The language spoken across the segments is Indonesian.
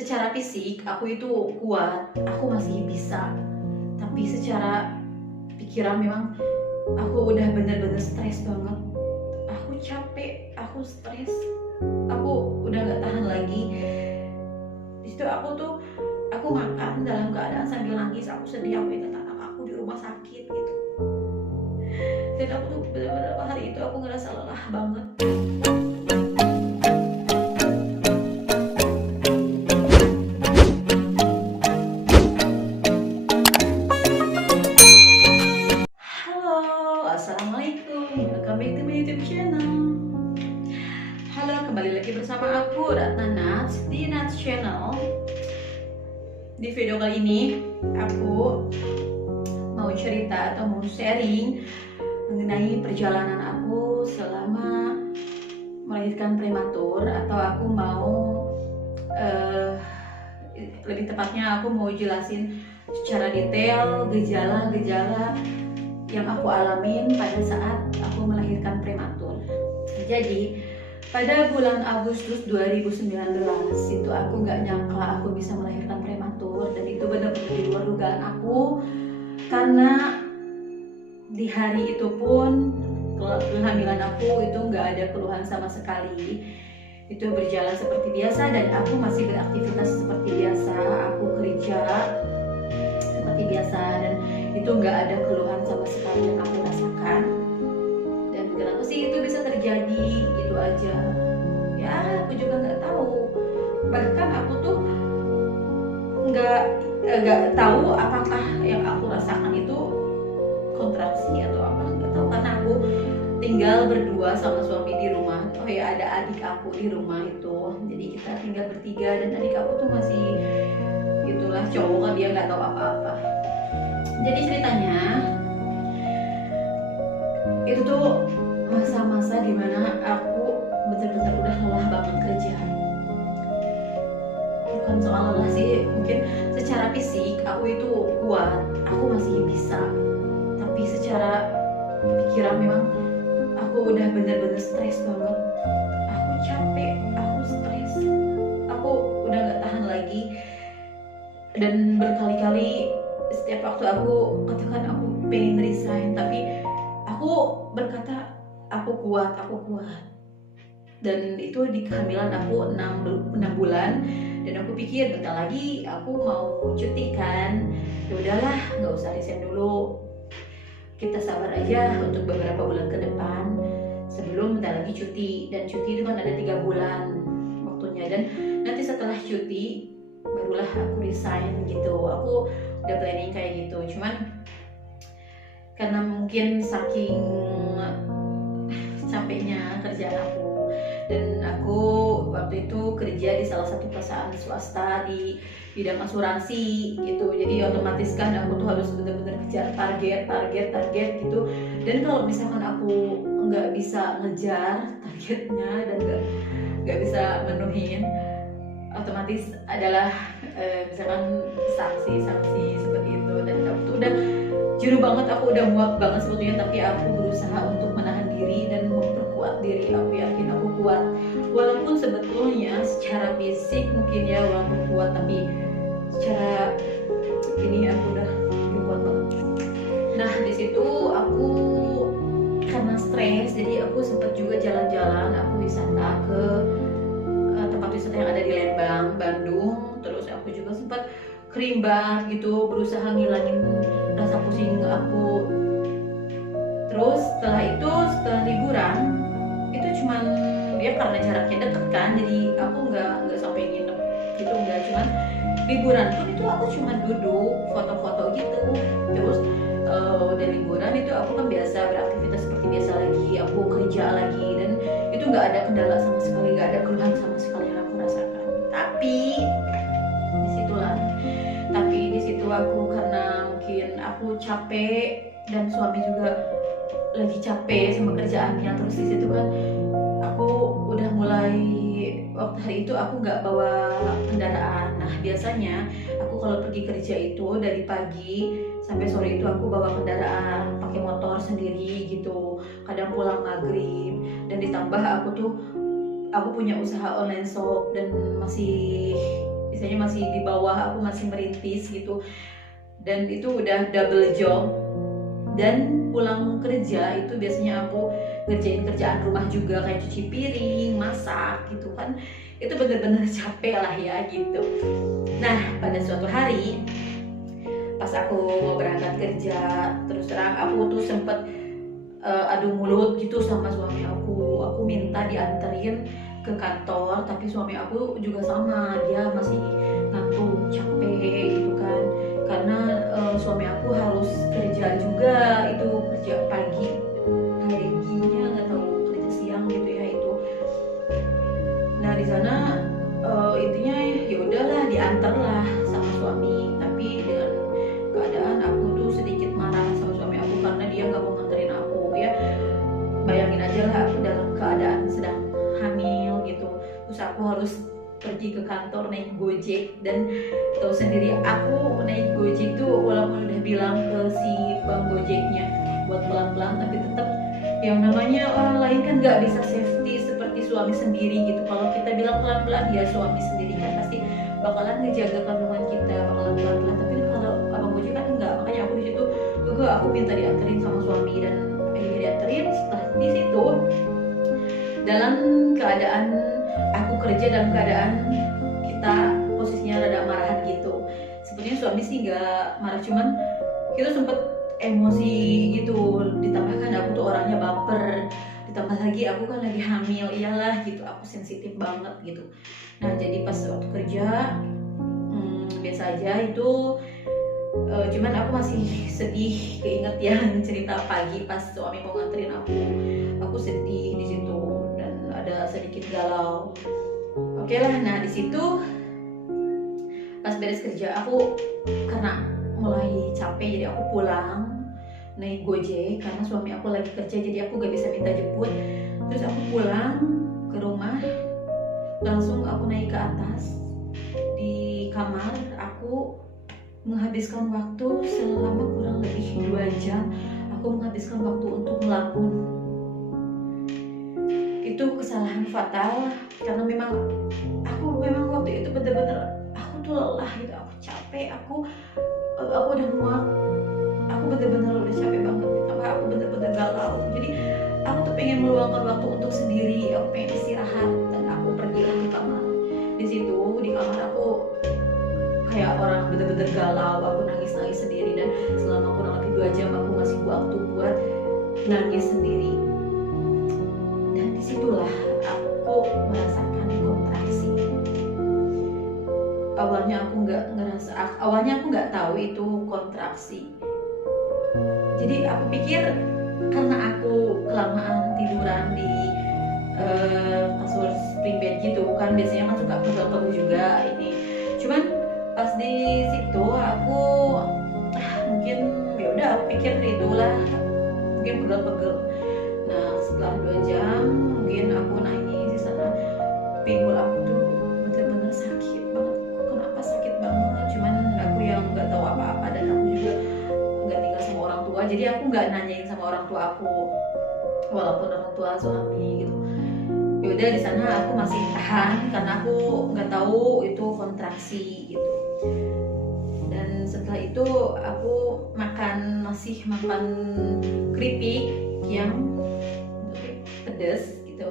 Secara fisik aku itu kuat, aku masih bisa. Tapi secara pikiran memang aku udah bener-bener stres banget. Aku capek, aku stres, aku udah gak tahan lagi. Disitu aku makan dalam keadaan sambil nangis. Aku sedih, aku ingat anak aku di rumah sakit gitu. Dan aku tuh bener-bener hari itu aku ngerasa lelah banget. Halo, assalamualaikum, welcome back to my YouTube channel. Halo, kembali lagi bersama aku Ratna Nats di Nats Channel. Di video kali ini aku mau cerita atau mau sharing mengenai perjalanan aku selama melahirkan prematur, atau aku mau lebih tepatnya aku mau jelasin secara detail gejala-gejala yang aku alamin pada saat aku melahirkan prematur. Jadi pada bulan Agustus 2019 itu aku nggak nyangka aku bisa melahirkan prematur, dan itu benar-benar di luar dugaan aku, karena di hari itu pun kehamilan aku itu nggak ada keluhan sama sekali. Itu berjalan seperti biasa dan aku masih beraktivitas seperti biasa, aku kerja seperti biasa, dan itu nggak ada keluhan sama sekali yang aku rasakan. Dan kenapa sih itu bisa terjadi, itu aja ya, aku juga nggak tahu. Bahkan aku tuh nggak tahu apakah yang aku rasakan itu kontraksi atau apa, nggak tahu, karena aku tinggal berdua sama suami di rumah. Oh ya, ada adik aku di rumah itu, jadi kita tinggal bertiga, dan adik aku tuh masih itulah cowok kan, dia nggak tahu apa-apa. Jadi ceritanya itu tuh masa-masa dimana aku bener-bener udah lelah banget kerja. Bukan soal lelah sih, mungkin secara fisik aku itu kuat, aku masih bisa. Tapi secara pikiran memang aku udah bener-bener stres banget. Aku capek, aku stres, aku udah gak tahan lagi. Dan berkali-kali setiap waktu aku katakan aku pengen resign, tapi aku berkata aku kuat. Dan itu di kehamilan aku 6 bulan, dan aku pikir bentar lagi aku mau cuti kan, ya udahlah nggak usah resign dulu, kita sabar aja untuk beberapa bulan ke depan sebelum bentar lagi cuti. Dan cuti itu kan ada 3 bulan waktunya, dan nanti setelah cuti barulah aku resign gitu. Aku udah planning kayak gitu. Cuman karena mungkin saking capeknya kerjaan aku, dan aku waktu itu kerja di salah satu perusahaan swasta di bidang asuransi gitu, jadi otomatis kan aku tuh harus benar-benar kejar target gitu. Dan kalau misalkan aku nggak bisa ngejar targetnya dan nggak bisa menuhin, otomatis adalah misalkan sanksi seperti itu. Dan aku tuh udah jenuh banget, aku udah muak banget sebetulnya, tapi aku berusaha untuk menahan diri dan memperkuat diri. Aku yakin aku kuat, walaupun sebetulnya secara fisik mungkin ya walaupun kuat, tapi secara ini aku udah kuat banget. Nah di situ aku karena stres, jadi aku sempat juga jalan-jalan, aku wisata ke tempat wisata yang ada di Lembang, Bandung. Terus aku juga sempat kerimbat gitu, berusaha ngilangin rasa pusing aku. Terus setelah liburan itu cuman ya karena jaraknya deket kan, jadi aku nggak sampai nginep gitu, nggak. Cuman liburan pun itu aku cuma duduk foto-foto gitu. Terus udah liburan itu aku kan biasa beraktivitas seperti biasa lagi, aku kerja lagi, dan itu nggak ada kendala sama sekali, nggak ada keluhan sama sekali yang aku rasakan. Tapi di situ aku, karena mungkin aku capek dan suami juga lagi capek sama kerjaannya. Terus di situ kan aku udah mulai, waktu hari itu aku nggak bawa kendaraan. Nah biasanya aku kalau pergi kerja itu dari pagi sampai sore itu aku bawa kendaraan, pakai motor sendiri gitu, kadang pulang maghrib. Dan ditambah aku punya usaha online shop, dan masih masih di bawah, aku masih merintis gitu, dan itu udah double job. Dan pulang kerja itu biasanya aku ngerjain kerjaan rumah juga, kayak cuci piring, masak gitu kan, itu bener-bener capek lah ya gitu. Nah pada suatu hari pas aku mau berangkat kerja, terus terang aku tuh sempet adu mulut gitu sama suami aku minta dianterin ke kantor, tapi suami aku juga sama, dia masih ngantuk, capek gitu kan, karena suami aku harus kerja juga, itu kerja paginya nggak tahu kerja siang gitu ya itu. Nah di sana intinya ya udahlah diantar lah sama suami, tapi dengan keadaan aku tuh sedikit marah sama suami aku karena dia nggak mau nganterin aku ya. Bayangin aja lah aku dalam keadaan sedang hamil gitu, terus aku harus pergi ke kantor naik Gojek, dan tahu sendiri aku naik Gojek tuh walaupun udah bilang ke si bang Gojeknya buat pelan-pelan, tapi tetap yang namanya orang lain kan nggak bisa safety seperti suami sendiri gitu. Kalau kita bilang pelan-pelan, ya suami sendiri kan pasti bakalan ngejaga kandungan kita, bakalan pelan-pelan. Tapi kalau abang Gojek kan enggak, makanya aku di situ juga aku minta dianterin sama suami, dan akhirnya dianterin. Setelah di situ dalam keadaan aku kerja, dalam keadaan kita posisinya rada marahan gitu. Sebetulnya suami sih nggak marah, cuman kita sempet emosi gitu, ditambahkan aku tuh orangnya baper, ditambah lagi aku kan lagi hamil, iyalah gitu, aku sensitif banget gitu. Nah jadi pas waktu kerja biasa aja itu, cuman aku masih sedih keinget yang cerita pagi pas suami mau nganterin aku sedih di situ dan ada sedikit galau. Oke lah, nah di situ pas beres kerja aku karena mulai capek, jadi aku pulang naik Gojek karena suami aku lagi kerja, jadi aku gak bisa minta jemput. Terus aku pulang ke rumah, langsung aku naik ke atas. Di kamar aku menghabiskan waktu selama kurang lebih 2 jam. Aku menghabiskan waktu untuk melamun. Itu kesalahan fatal karena memang waktu itu bener-bener aku tuh lelah gitu, aku capek, aku udah muak, aku bener-bener udah capek banget, karena aku bener-bener galau. Jadi aku tuh pengen meluangkan waktu untuk sendiri, aku pengen istirahat, dan aku pergilah ke kamar. Di situ di kamar aku kayak orang bener-bener galau, aku nangis sendiri, dan selama kurang lebih 2 jam aku ngasih waktu buat nangis sendiri. Dan disitulah aku merasakan kontraksi. Awalnya aku nggak tahu itu kontraksi. Jadi aku pikir karena aku kelamaan tiduran di kasur spring bed gitu kan, biasanya kan suka pegel-pegel juga ini. Cuman pas di situ aku mungkin ya udah, aku pikir itulah mungkin pegel-pegel. Nah setelah 2 jam mungkin aku nangis di sana, pinggul aku tuh bener-bener sakit banget. Kenapa sakit banget? Cuman aku yang nggak tahu apa-apa, dan aku juga nggak tinggal sama orang tua, jadi aku nggak nanyain sama orang tua aku, walaupun orang tua suami gitu. Yaudah di sana aku masih tahan karena aku nggak tahu itu kontraksi gitu. Dan setelah itu aku masih makan keripik yang pedas gitu,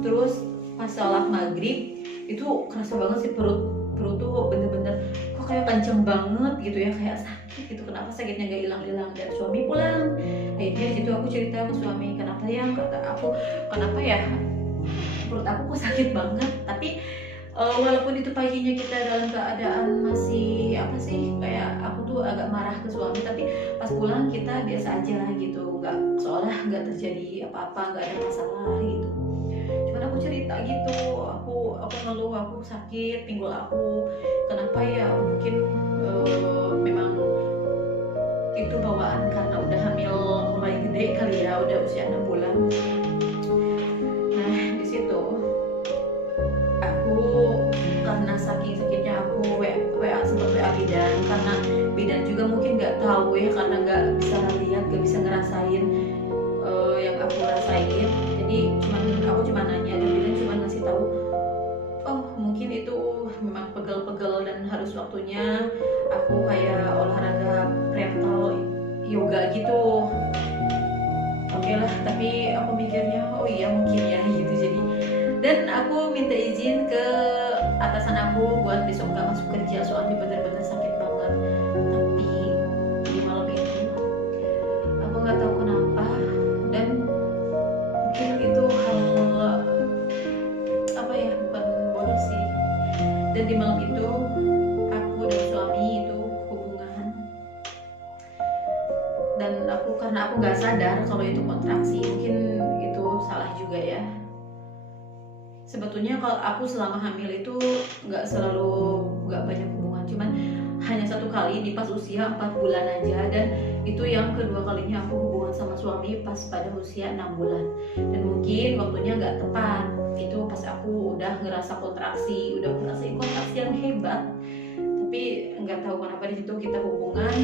terus pas sholat maghrib itu kerasa banget sih perut tuh bener-bener kok kayak kenceng banget gitu ya, kayak sakit gitu. Kenapa sakitnya gak hilang-hilang? Dan suami pulang, akhirnya di situ aku cerita ke suami, kenapa ya perut aku kok sakit banget. Tapi walaupun itu paginya kita dalam keadaan masih kayak aku tuh agak marah ke suami, tapi pas pulang kita biasa aja lah gitu, seolah nggak terjadi apa-apa, nggak ada masalah gitu. Cuman aku cerita gitu, aku ngeluh, aku sakit pinggul aku, kenapa ya, mungkin memang itu bawaan karena udah hamil mulai gede kali ya, udah usia 6 bulan. Nah di situ aku karena saking sakitnya aku sempat WA bidan, karena bidan juga mungkin nggak tahu ya, karena nggak bisa lihat, nggak bisa ngerasain yang aku rasain. Jadi aku cuma nanya, dan bidan cuma ngasih tahu, oh mungkin itu memang pegel-pegel dan harus waktunya aku kayak olahraga prenatal yoga gitu. Oke lah, tapi aku mikirnya oh iya mungkin ya gitu. Jadi dan aku minta izin ke atasan aku buat besok gak masuk kerja soalnya bener-bener sakit banget. Tapi di malam itu aku nggak tahu kenapa, dan mungkin itu hal apa ya, bukan bodoh sih. Dan di malam itu aku dan suami itu hubungan, dan karena aku nggak sadar kalau itu kontraksi. Mungkin itu salah juga ya. Sebetulnya kalau aku selama hamil itu nggak banyak hubungan, cuman hanya satu kali di pas usia 4 bulan aja, dan itu yang kedua kalinya aku hubungan sama suami pas pada usia 6 bulan. Dan mungkin waktunya nggak tepat, itu pas aku udah ngerasa kontraksi, udah ngerasain kontraksi yang hebat, tapi nggak tahu kenapa di situ kita hubungan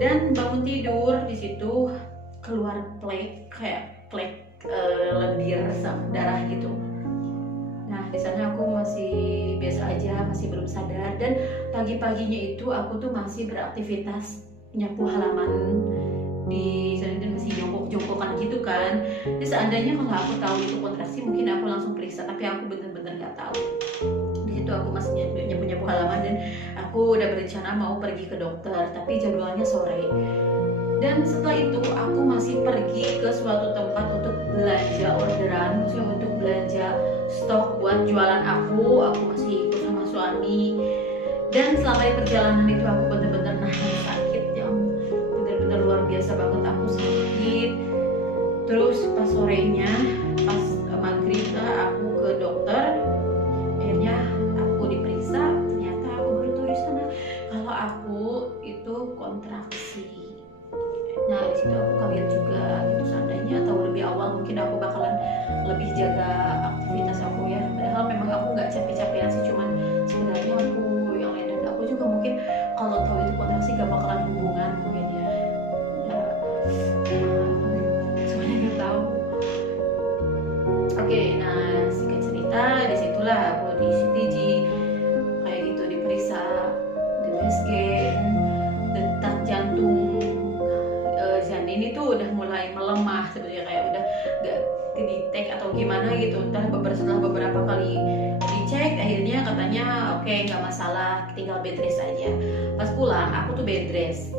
dan bangun tidur di situ keluar kayak lendir sama darah gitu. Nah di sana aku masih biasa aja, masih belum sadar, dan pagi-paginya itu aku tuh masih beraktivitas nyapu halaman di sana dan masih jongkok-jongkokan gitu kan. Jadi seandainya kalau aku tahu itu kontraksi mungkin aku langsung periksa, tapi aku bener-bener nggak tahu. Di situ aku masih nyapu halaman dan aku udah berencana mau pergi ke dokter, tapi jadwalnya sore. Dan setelah itu aku masih pergi ke suatu tempat untuk belanja orderan, maksudnya untuk belanja stok buat jualan aku masih ikut sama suami. Dan selama di perjalanan itu aku bener-bener nahan sakit yang bener-bener luar biasa banget, aku sakit. Terus pas sorenya, pas maghrib aku ke dokter, akhirnya aku diperiksa, ternyata aku baru tuh di sana kalau aku itu kontraksi. Nah di situ aku kaget juga gitu. Seandainya tahu lebih awal mungkin aku bakalan lebih jaga aktivitas aku ya. Padahal memang aku nggak capek-capekan sih, cuman sebenarnya aku yang lain, dan aku juga mungkin kalau tahu itu kontraksi gak bakalan hubungan mungkin ya. Semuanya nggak tahu. Oke, nah singkat cerita disitulah aku di CTG kayak gitu, diperiksa di USG, detak jantung janin itu udah mulai melemah sebetulnya, kayak udah gak di-detect atau gimana gitu. Setelah beberapa kali dicek akhirnya katanya oke, nggak masalah, tinggal bed rest aja. Pas pulang aku tuh bed rest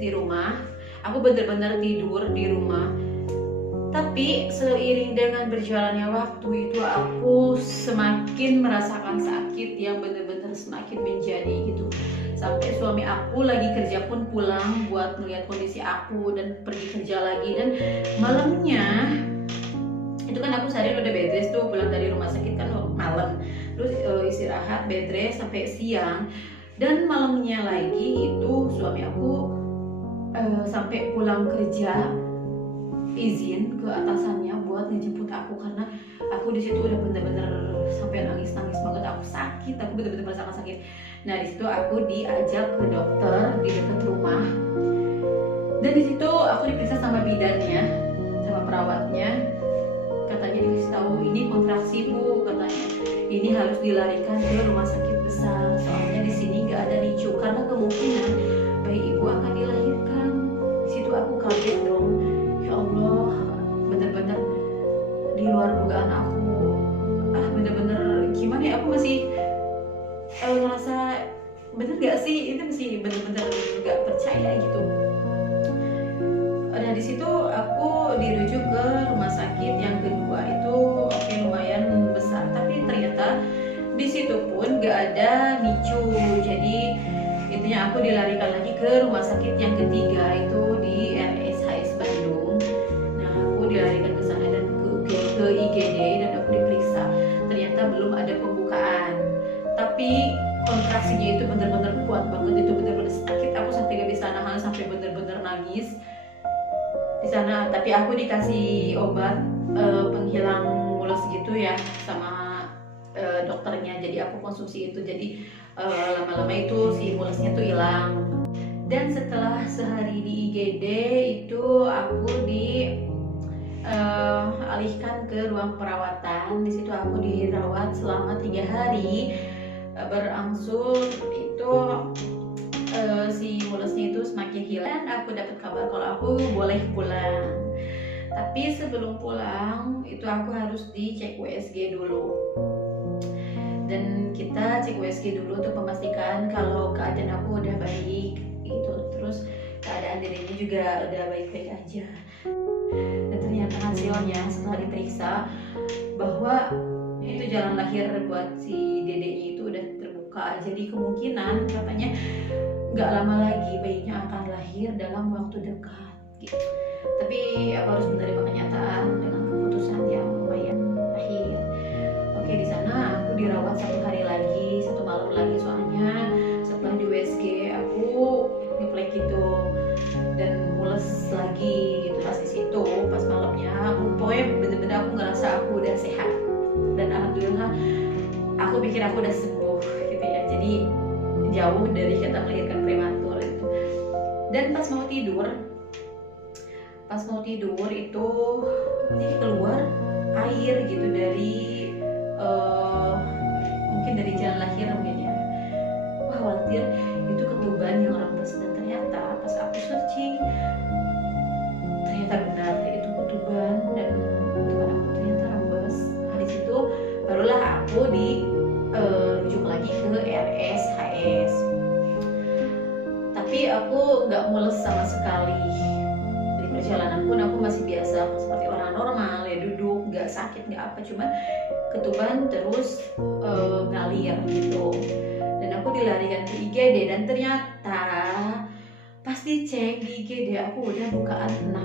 di rumah, aku bener-bener tidur di rumah. Tapi seiring dengan berjalannya waktu itu aku semakin merasakan sakit yang bener-bener semakin menjadi gitu. Sampai suami aku lagi kerja pun pulang buat melihat kondisi aku dan pergi kerja lagi. Dan malamnya itu kan aku seharian udah bed rest tuh, pulang dari rumah sakit kan malam, terus istirahat bed rest sampai siang. Dan malamnya lagi itu suami aku sampai pulang kerja izin ke atasannya buat ngejemput aku, karena aku di situ udah bener-bener sampai nangis banget, aku sakit, aku bener-bener merasakan sakit. Nah di situ aku diajak ke dokter di dekat rumah, dan di situ aku diperiksa sama bidannya, sama perawatnya. Katanya dikasih tahu ini kontraksi bu, katanya ini harus dilarikan ke rumah sakit besar, soalnya di sini nggak ada NICU karena kemungkinan bayi ibu akan dilahirkan. Di situ aku kaget dong, ya Allah, bener-bener di luar dugaan aku. Bener-bener gimana ya, aku masih ngerasa bener gak sih, itu masih bener-bener gak percaya gitu. Nah di situ aku dirujuk ke rumah sakit yang kedua itu oke, lumayan besar, tapi ternyata di situ pun gak ada NICU. Jadi intinya aku dilarikan lagi ke rumah sakit yang ketiga itu di RSHS Bandung. Nah aku dilarikan ke sana dan ke IGD dan aku diperiksa. Ternyata belum ada pembukaan, tapi kontraksinya itu bener-bener kuat banget, itu bener-bener sakit. Aku sampai gak bisa nahan, sampai bener-bener nangis di sana. Tapi aku dikasih obat penghilang mules gitu ya sama dokternya, jadi aku konsumsi itu. Jadi lama-lama itu si mulesnya tuh hilang. Dan setelah sehari di IGD itu aku alihkan ke ruang perawatan. Di situ aku dirawat selama 3 hari. berangsur itu si mulusnya itu semakin hilang. Dan aku dapat kabar kalau aku boleh pulang. Tapi sebelum pulang itu aku harus dicek USG dulu. Dan kita cek USG dulu untuk memastikan kalau keadaan aku udah baik gitu. Terus keadaan dirinya juga udah baik-baik aja. Dan ternyata hasilnya setelah diperiksa bahwa itu jalan lahir buat si dedeknya itu udah terbuka. Jadi kemungkinan katanya nggak lama lagi bayinya akan lahir dalam waktu dekat gitu. Tapi aku harus menerima kenyataan dengan keputusan yang lumayan pahit. Oke, di sana aku dirawat 1 hari lagi, 1 malam lagi, soalnya setelah di USG aku ngeplek gitu dan mules lagi gitu. Pas di situ pas malamnya aku pokoknya bener-bener aku ngerasa aku udah sehat dan alhamdulillah aku pikir aku udah sembuh gitu ya. Jadi jauh dari kata melahirkan prematur itu. Dan pas mau tidur itu ini keluar air gitu dari mungkin dari jalan lahir mungkin ya. Wah, khawatir itu ketuban yang rembes, dan ternyata pas aku searching ternyata benar itu ketuban dan ketuban aku ternyata rembes. Nah, di situ barulah aku dirujuk lagi ke RSHS. Tapi aku nggak mules sama sekali. Di perjalanan pun aku masih biasa seperti orang normal ya, duduk, nggak sakit nggak apa, cuman ketuban terus ngalir gitu. Dan aku dilarikan ke IGD dan ternyata pas dicek di IGD aku udah bukaan 6.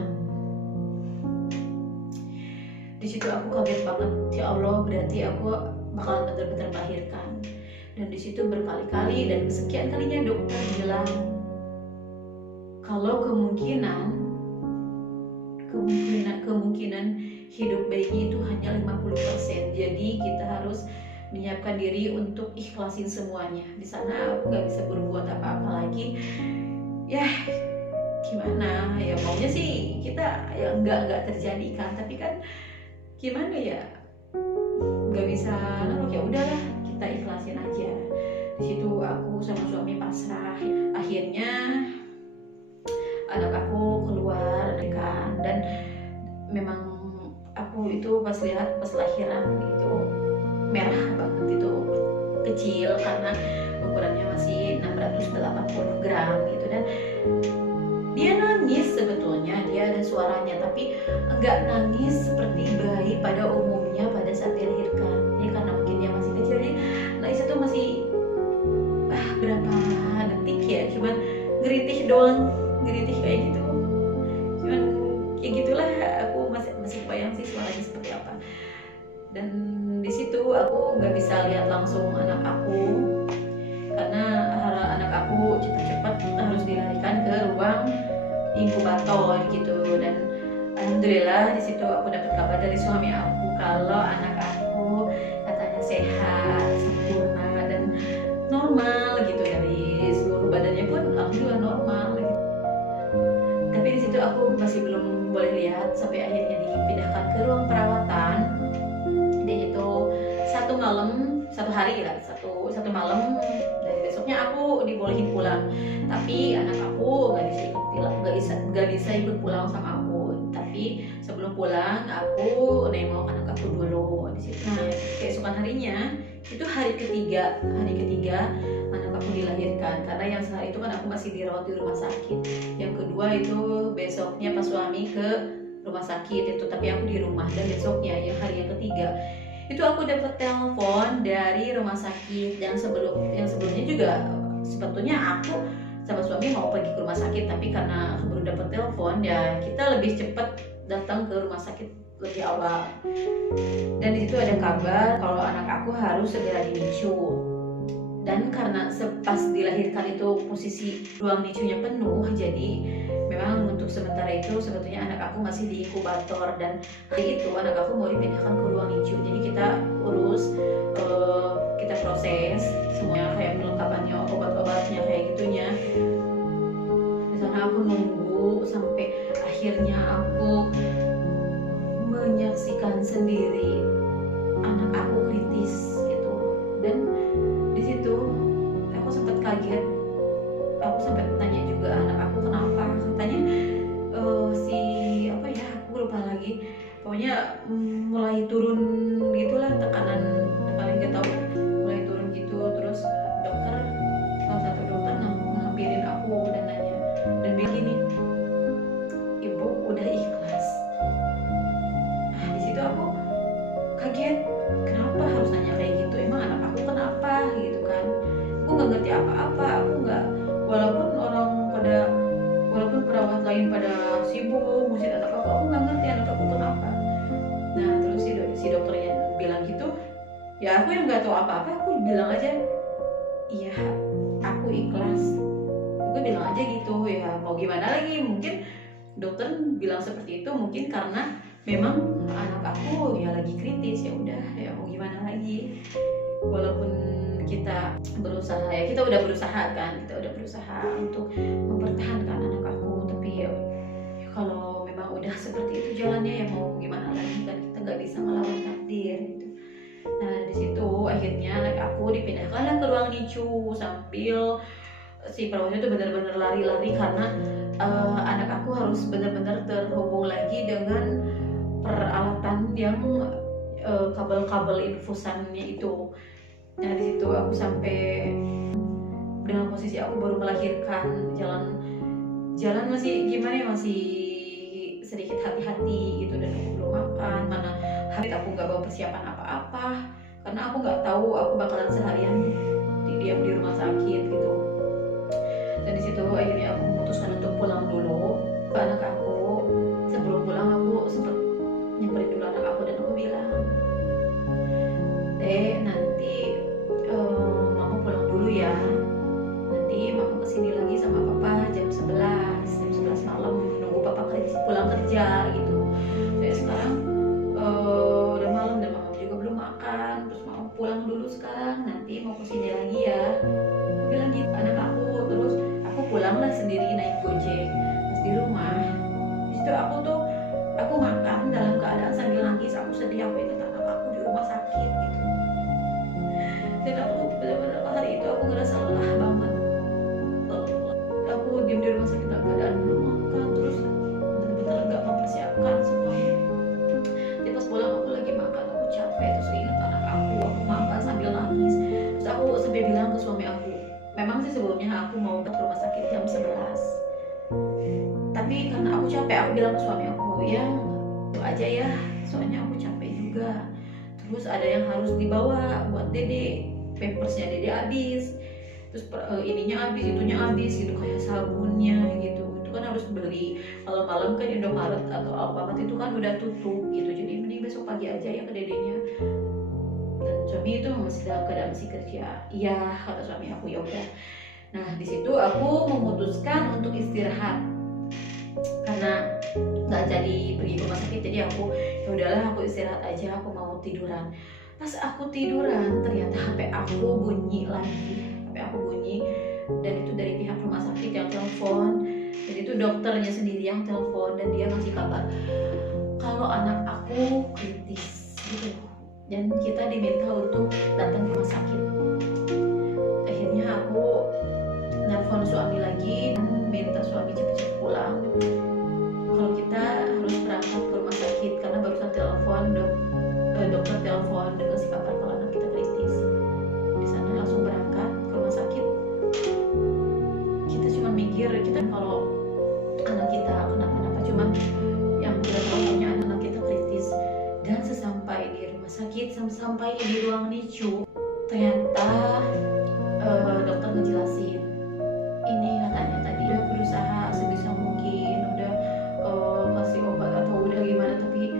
Di situ aku kaget banget, ya Allah, berarti aku bakalan benar-benar melahirkan. Dan di situ berkali-kali dan kesekian kalinya dokter bilang kalau kemungkinan hidup bayi itu hanya 50%. Jadi kita harus menyiapkan diri untuk ikhlasin semuanya. Di sana aku nggak bisa berbuat apa-apa lagi. Ya gimana ya, maunya sih kita ya nggak terjadi kan, tapi kan gimana ya, nggak bisa ya udahlah kita ikhlasin aja. Di situ aku sama suami pasrah. Akhirnya anak aku keluar kan, dan memang aku itu pas lahiran itu merah banget, itu kecil karena ukurannya masih 680 gram gitu. Dan dia nangis, sebetulnya dia ada suaranya tapi enggak nangis seperti bayi pada umumnya pada saat dilahirkan. Ini karena mungkin dia masih kecil, jadi nangis itu masih berapa detik ya, cuman ngeritih doang, ngeritih kayak gitu. Cuman ya gitulah, aku masih bayang sih suaranya seperti apa. Dan di situ aku nggak bisa lihat langsung anak aku karena anak aku cepat-cepat harus dilarikan ke ruang inkubator gitu. Dan alhamdulillah di situ aku dapat kabar dari suami aku kalau anak aku katanya sehat, sempurna dan normal gitu, dari seluruh badannya pun alhamdulillah normal gitu. Tapi di situ aku masih belum boleh lihat sampai akhirnya dipindahkan ke ruang perawatan. Dan itu satu malam dan besoknya aku dibolehin pulang. Tapi anak aku nggak bisa ikut pulang sama aku. Tapi sebelum pulang aku nengok anak aku dulu di situ. Nah, keesokan harinya itu hari ketiga anak aku dilahirkan, karena yang sehari itu kan aku masih dirawat di rumah sakit. Yang kedua itu besoknya pas suami ke rumah sakit itu, tapi aku di rumah. Dan besoknya yang hari yang ketiga itu aku dapat telepon dari rumah sakit. Yang sebelumnya juga sebetulnya aku sama suami mau pergi ke rumah sakit, tapi karena baru dapat telepon ya kita lebih cepat datang ke rumah sakit lebih awal. Dan di situ ada kabar kalau anak aku harus segera di-NICU. Dan karena pas dilahirkan itu posisi ruang NICU-nya penuh, jadi memang untuk sementara itu sebetulnya anak aku masih di inkubator. Dan hari itu anak aku mau dipindahkan ke ruang NICU. Jadi kita urus, kita proses semuanya kayak perlengkapannya, obat-obatnya kayak gitunya. Di sana aku nunggu sampai akhirnya aku menyaksikan sendiri anak aku kritis gitu. Dan di situ kaget. Aku sampai tanya juga anak aku kenapa, katanya si apa ya, aku lupa lagi, pokoknya mulai turun gitulah, tekanan nggak tahu, mulai turun gitu. Terus salah satu dokter ngambilin aku dan nanya dan bilang gini, ibu udah ikhlas. Di situ aku kaget, kenapa harus nanya kayak gitu, emang anak aku kenapa gitu kan. Aku nggak ngerti apa-apa, aku nggak, walaupun perawat lain pada sibuk ngurusin anak aku nggak ngerti anak aku kenapa. Nah terus si dokternya bilang gitu, ya aku yang nggak tahu apa-apa, aku bilang aja iya aku ikhlas, aku bilang aja gitu. Ya mau gimana lagi, mungkin dokter bilang seperti itu mungkin karena memang anak aku ya lagi kritis, ya udah, ya mau gimana lagi. Walaupun kita berusaha, ya kita udah berusaha kan, kita udah berusaha untuk mempertahankan anak aku, tapi ya kalau memang udah seperti itu jalannya, ya mau gimana lagi kan, kita nggak bisa melawan takdir gitu. Nah di situ akhirnya anak aku dipindahkan ke ruang NICU sambil si perawatnya itu benar-benar lari-lari karena anak aku harus benar-benar terhubung lagi dengan peralatan yang kabel-kabel infusannya itu. Nah di situ aku sampai dengan posisi aku baru melahirkan, jalan masih gimana ya, masih sedikit hati-hati gitu, dan aku belum makan, mana hari aku nggak bawa persiapan apa-apa karena aku nggak tahu aku bakalan seharian diam di rumah sakit gitu. Dan di situ akhirnya aku memutuskan untuk pulang dulu ke anak aku. Sebelum pulang aku sempat nyamperin dulu anak aku dan aku bilang, nanti mama pulang dulu ya, nanti mama kesini lagi sama papa jam 11 malam nunggu papa pulang kerja gitu. Saya sekarang udah malam dan mama juga belum makan, terus mau pulang dulu sekarang, nanti mau kesini lagi ya, aku bilang gitu anak aku. Terus aku pulanglah sendiri naik gojek. Pas di rumah, di situ aku makan dalam keadaan sambil nangis. Aku sedih, aku ingat anak aku di rumah sakit gitu. Dan aku benar-benar hari itu aku ngerasa lelah banget. Aku diam di rumah sakit dalam keadaan belum makan, terus benar-benar nggak mempersiapkan semuanya. Jadi pas pulang aku lagi makan, aku capek, terus ingat anak aku makan sambil nangis. Terus aku sampai bilang ke suami aku, memang sih sebelumnya aku mau ke rumah sakit jam 11, tapi karena aku capek, aku bilang ke suami aku, ya itu aja ya, soalnya aku capek juga. Terus ada yang harus dibawa buat dede, pampersnya dede habis, terus ininya habis, itunya habis gitu, kayak sabunnya gitu, itu kan harus beli. Kalau malam kan Indomaret atau Alfamart itu kan udah tutup gitu, jadi mending besok pagi aja ya ke dedenya. Dan suami itu masih dalam keadaan masih kerja. Iya kata suami aku, ya udah. Nah di situ aku memutuskan untuk istirahat karena nggak jadi pergi ke rumah sakit. Jadi aku, ya udahlah aku istirahat aja, aku mau tiduran. Pas aku tiduran ternyata HP aku bunyi lagi, dan itu dari pihak rumah sakit yang telepon. Dan itu dokternya sendiri yang telepon, dan dia ngasih kabar kalau anak aku kritis gitu, dan kita diminta untuk datang ke rumah sakit. Akhirnya aku nelfon suami lagi, minta suami cepet-cepet pulang. Kalau kita harus berangkat ke rumah sakit karena barusan telepon dokter telepon dan kasih kabar kalau anak kita kritis. Di sana langsung berangkat ke rumah sakit. Kita cuma mikir kita kalau anak kita kenapa-napa, cuman yang kita tahunya anak kita kritis. Dan sesampai di rumah sakit, sampai di ruang NICU, ternyata dokter ngejelasin, ini katanya tadi udah berusaha sebisa mungkin, udah kasih obat atau udah gimana, tapi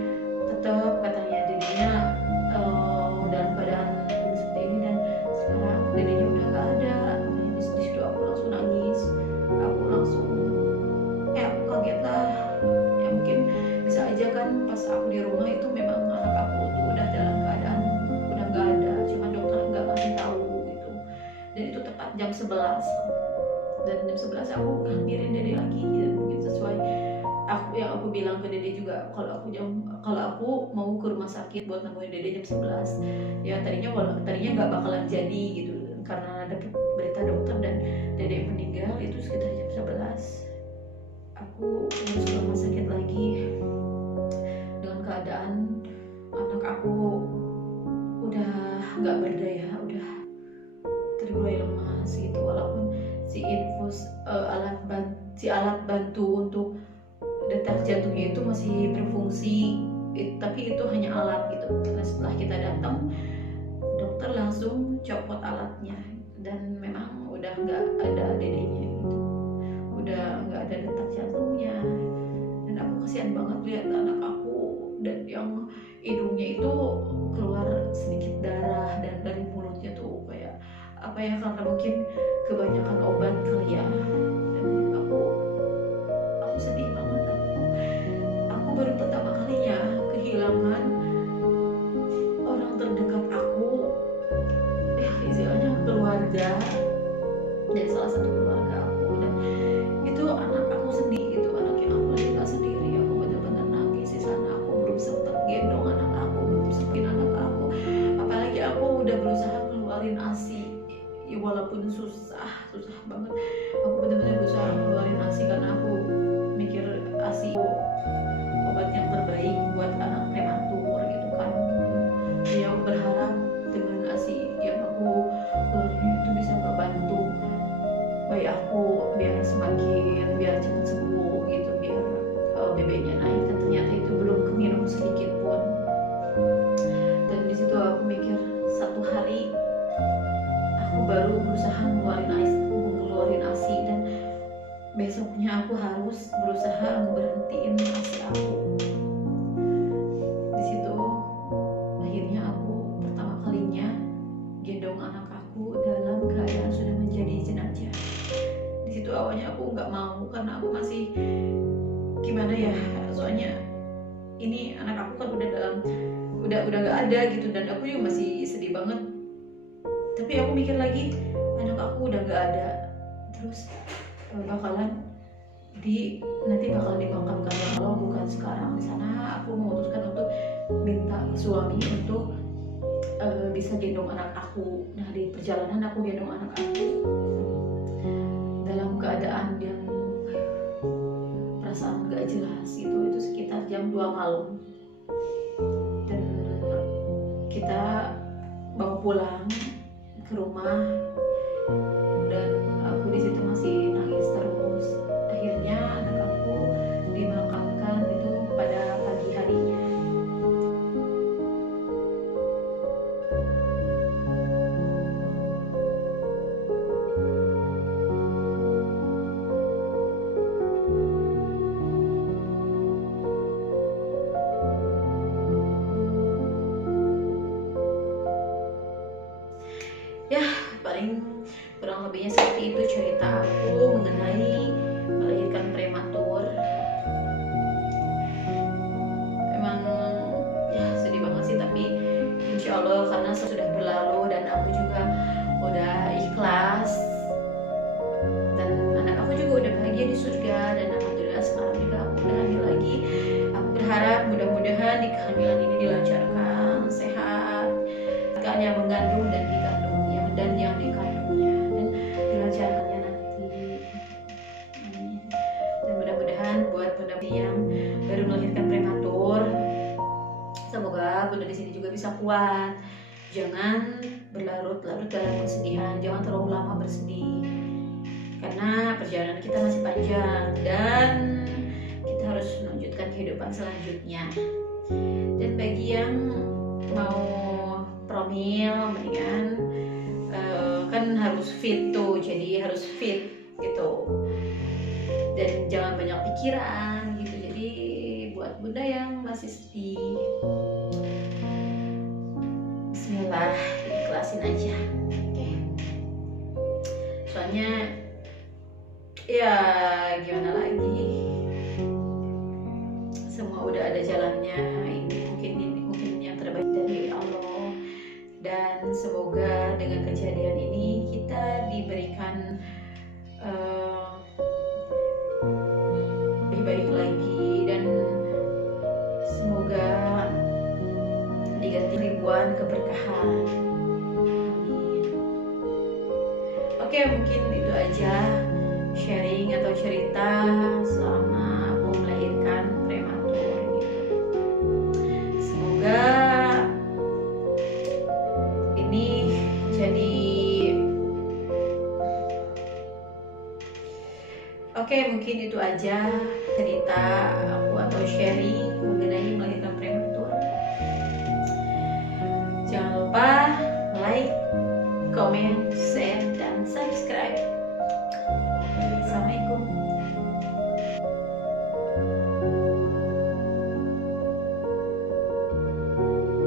tetap katanya dedenya dalam keadaan seperti ini, dan sekarang dedenya udah nggak ada. Katanya di situ aku langsung nangis, aku langsung aku kaget lah. Ya mungkin bisa aja kan pas aku di rumah itu memang anak aku tuh udah dalam keadaan udah nggak ada, cuma dokter nggak ngasih tahu gitu. Dan itu tepat jam 11, dan jam 11 aku hampirin dede lagi, dan mungkin sesuai aku bilang ke dede juga, kalau aku mau ke rumah sakit buat nemuin dede jam 11. Ya tadinya nggak bakalan jadi gitu karena ada berita dokter, dan itu mulai lemas gitu, walaupun si infus si alat bantu untuk detak jantungnya itu masih berfungsi, tapi itu hanya alat gitu. Karena setelah kita datang, dokter langsung copot alatnya dan memang udah nggak ada dedenya gitu, udah nggak ada detak jantungnya. Dan aku kasihan banget lihat anak aku, dan yang hidungnya itu keluar sedikit darah, dan dari mulutnya tuh kayak apa ya, karena mungkin kebanyakan obat kali ya. Dan aku sedih banget. Aku baru pertama kalinya kehilangan orang terdekat aku, ya istilahnya keluarga, dari salah satu keluarga aku. Dan itu anak aku sendiri, itu anak yang aku lahirkan sendiri. Aku benar-benar nangis di sana. Aku belum sempat gendong anak aku, belum sempat anak aku, apalagi aku udah berusaha keluarin ASI ya, walaupun susah banget. Aku benar-benar berusaha keluarin ASI karena aku mikir ASI obat yang terbaik buat anak prematur gitu kan. Jadi aku berharap dengan ASI yang aku keluarin itu bisa membantu bayi aku biar cepat sembuh gitu, biar BB-nya naik. Dan ternyata itu belum keminum sedikit pun. Dan di situ aku mikir, satu hari aku baru berusaha ngeluarin ASI, dan besoknya aku harus berusaha ngeberhentiin ASI aku. Di situ akhirnya aku pertama kalinya gendong anak aku dalam keadaan sudah menjadi jenazah. Di situ awalnya aku nggak mau, karena aku masih gimana ya, soalnya ini anak aku kan udah nggak ada gitu, dan aku juga masih sedih banget. Tapi aku mikir lagi, anak aku udah nggak ada, terus nanti bakal dimakamkan ya Allah, bukan sekarang. Di sana aku memutuskan untuk minta suami untuk bisa gendong anak aku. Nah, di perjalanan aku gendong anak aku dalam keadaan yang perasaan gak jelas gitu. Itu sekitar jam 2 malam, dan kita bawa pulang ke rumah, dan aku di situ masih nangis terus. Akhirnya anak aku dimakamkan itu pada pagi harinya. Ya, kurang lebihnya seperti itu cerita aku mengenai melahirkan prematur. Emang ya sedih banget sih, tapi insya Allah karena sudah berlalu dan aku juga udah ikhlas, dan anak aku juga udah bahagia di surga. Dan alhamdulillah sekarang juga aku udah hamil lagi. Aku berharap mudah-mudahan di kehamilan ini dilancarkan, sehat, kan yang mengandung dan yang dikandungnya, dan dilancarkannya nanti. Dan mudah-mudahan buat bunda yang baru melahirkan prematur, semoga bunda di sini juga bisa kuat. Jangan berlarut-larut dalam kesedihan, jangan terlalu lama bersedih, karena perjalanan kita masih panjang dan kita harus melanjutkan kehidupan selanjutnya. Dan bagi yang mau promil, mendingan kan harus fit tuh, jadi harus fit gitu, dan jangan banyak pikiran gitu. Jadi buat bunda yang masih sedih, bismillah, ikhlasin aja, oke? Soalnya ya gimana lagi, semua udah ada jalannya. Ini mungkin yang terbaik dari Allah, dan semoga dengan kejadian ini kita diberikan lebih baik lagi, dan semoga diganti ribuan keberkahan. Amin. Oke, mungkin itu aja sharing atau cerita selama aku melahirkan prematur gitu. Semoga ini jadi mungkin itu aja cerita aku atau sharing mengenai melahirkan prematur. Jangan lupa like, comment, share,